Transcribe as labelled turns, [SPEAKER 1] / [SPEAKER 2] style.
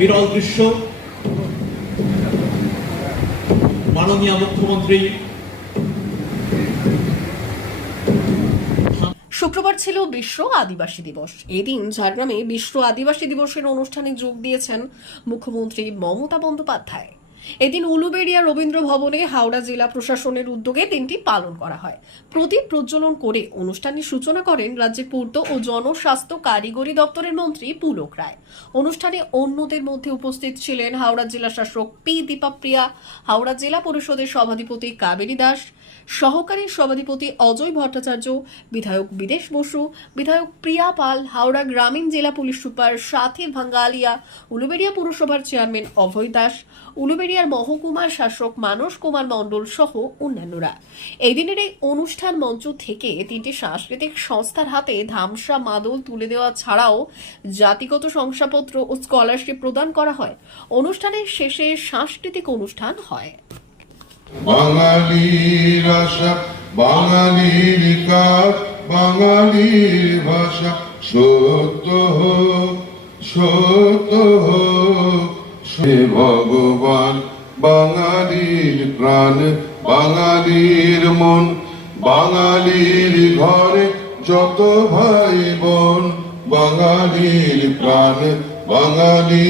[SPEAKER 1] বিরল দৃশ্য। মাননীয় মুখ্যমন্ত্রী
[SPEAKER 2] শুক্রবার ছিল বিশ্ব আদিবাসী দিবস। এদিন ঝাড়গ্রামে বিশ্ব আদিবাসী দিবসের অনুষ্ঠানে যোগ দিয়েছেন মুখ্যমন্ত্রী মমতা বন্দ্যোপাধ্যায়। এদিন উলুবেড়িয়া রবীন্দ্র ভবনে হাওড়া জেলা প্রশাসনের উদ্যোগে দিনটি পালন করা হয়। প্রদীপ প্রজ্বলন করে অনুষ্ঠানের সূচনা করেন রাজ্যের পূর্ত ও জনস্বাস্থ্য কারিগরি দপ্তরের মন্ত্রী পুলক রায়। অনুষ্ঠানে অন্যদের মধ্যে উপস্থিত ছিলেন হাওড়া জেলা শাসক পি দীপাপ্রিয়া, হাওড়া জেলা পরিষদের সভাধিপতি কাবেরী দাস সহকারী সভাধিপতি অজয় ভট্টাচার্য, বিধায়ক বিদেশ বসু, বিধায়ক প্রিয়া পাল, হাওড়া গ্রামীণ জেলা পুলিশ সুপার সাথী ভাঙ্গালিয়া, উলুবেড়িয়া পুরসভার চেয়ারম্যান অভয় দাস, উলুবেড়িয়ার মহকুমার শাসক মানস কুমার মণ্ডল সহ অন্যান্যরা। এই দিনের এই অনুষ্ঠান মঞ্চ থেকে তিনটি সাংস্কৃতিক সংস্থার হাতে ধামসা মাদল তুলে দেওয়া ছাড়াও জাতিগত শংসাপত্র ও স্কলারশিপ প্রদান করা হয়। অনুষ্ঠানের শেষে সাংস্কৃতিক অনুষ্ঠান হয়।
[SPEAKER 3] বাঙালির আশা, বাঙালির কাজ, বাঙালির ভাষা। সত্য হোক সত্য হোক, সে ভগবান বাঙালির প্রাণ, বাঙালির মন, বাঙালির ঘরে যত ভাই বোন, বাঙালির প্রাণ বাঙালি